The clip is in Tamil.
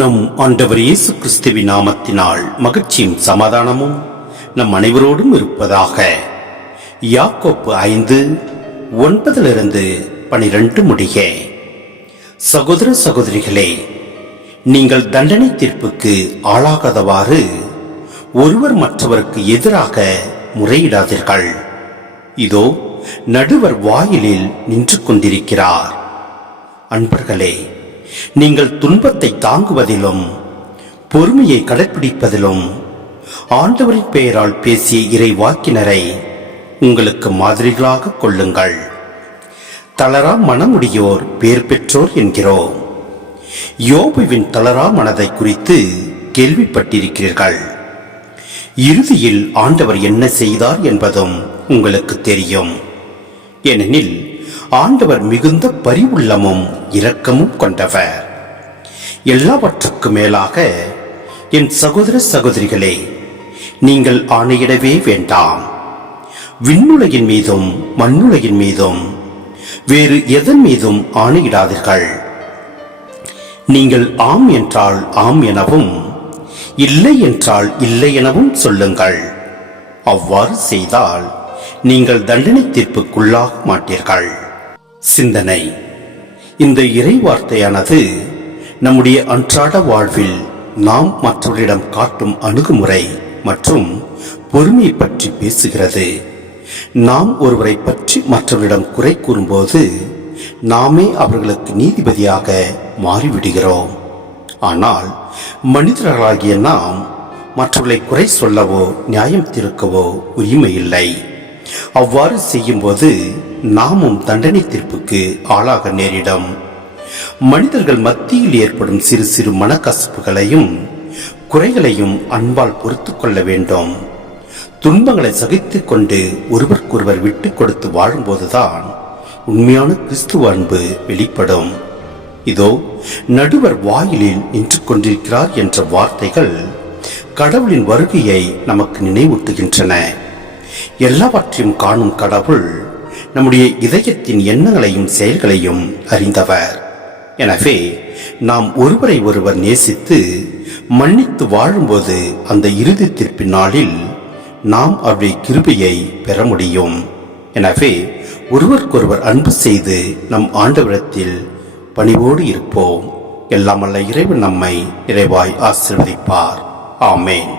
நம் ஆண்டவர் இயேசு கிறிஸ்துவின் நாமத்தினால் மகிழ்ச்சியும் சமாதானமும் நம் அனைவரோடும் இருப்பதாக. யாக்கோப்பு 5:9-12 முடிய. சகோதர சகோதரிகளே, நீங்கள் தண்டனை தீர்ப்புக்கு ஆளாகாதவாறு ஒருவர் மற்றவருக்கு எதிராக முறையிடாதீர்கள். இதோ நடுவர் வாயிலில் நின்று கொண்டிருக்கிறார். அன்பர்களே, நீங்கள் துன்பத்தை தாங்குவதிலும் பொறுமையை கடைப்பிடிப்பதிலும் ஆண்டவரின் பெயரால் பேசிய இறை வாக்கினரை உங்களுக்கு மாதிரிகளாக கொள்ளுங்கள். தளரா மனமுடையோர் பேர் பெற்றோர் என்கிறோம். யோபுவின் தளரா மனதை குறித்து கேள்விப்பட்டிருக்கிறீர்கள். இறுதியில் ஆண்டவர் என்ன செய்தார் என்பதும் உங்களுக்கு தெரியும். ஏனெனில் ஆண்டவர் மிகுந்த பரிவுள்ளமும் இரக்கமும் கொண்டவர். எல்லாவற்றுக்கும் மேலாக என் சகோதர சகோதரிகளே, நீங்கள் ஆணையிடவே வேண்டாம். விண்ணுலகின் மீதும் மண்ணுலகின் மீதும் வேறு எதன் மீதும் ஆணையிடாதீர்கள். நீங்கள் ஆம் என்றால் ஆம் எனவும் இல்லை என்றால் இல்லை எனவும் சொல்லுங்கள். அவ்வாறு செய்தால் நீங்கள் தண்டனை தீர்ப்புக்குள்ளாக மாட்டீர்கள். சிந்தனை: இந்த இறை வார்த்தையானது நம்முடைய அன்றாட வாழ்வில் நாம் மற்றவரிடம் காட்டும் அணுகுமுறை மற்றும் பொறுமையை பற்றி பேசுகிறது. நாம் ஒருவரை பற்றி மற்றவரிடம் குறை கூறும்போது நாமே அவர்களுக்கு நீதிபதியாக மாறிவிடுகிறோம். ஆனால் மனிதர்களாகிய நாம் மற்றவர்களை குறை சொல்லவோ நியாயம் தீர்க்கவோ உரிமை இல்லை. அவ்வாறு செய்யும்போது நாமும் தண்டனை தீர்ப்புக்கு ஆளாக நேரிடும். மனிதர்கள் மத்தியில் ஏற்படும் சிறு சிறு மனக்கசப்புகளையும் குறைகளையும் அன்பால் பொறுத்து கொள்ள வேண்டும். துன்பங்களை சகித்துக் கொண்டு ஒருவருக்கொருவர் விட்டு கொடுத்து வாழும்போதுதான் உண்மையான கிறிஸ்துவ அன்பு வெளிப்படும். இதோ நடுவர் வாயிலில் நின்று கொண்டிருக்கிறார் என்ற வார்த்தைகள் கடவுளின் வருகையை நமக்கு நினைவூட்டுகின்றன. எல்லாவற்றையும் காணும் கடவுள் நம்முடைய இதயத்தின் எண்ணங்களையும் செயல்களையும் அறிந்தவர். எனவே நாம் ஒருவரை ஒருவர் நேசித்து மன்னித்து வாழும்போது அந்த இறுதி தீர்ப்பின் நாளில் நாம் அவருடைய கிருபையை பெற முடியும். எனவே ஒருவருக்கொருவர் அன்பு செய்து நம் ஆண்டவரிடத்தில் பணிவோடு இருப்போம். எல்லாம் வல்ல இறைவன் நம்மை நிறைவாய் ஆசீர்வதிப்பார். ஆமேன்.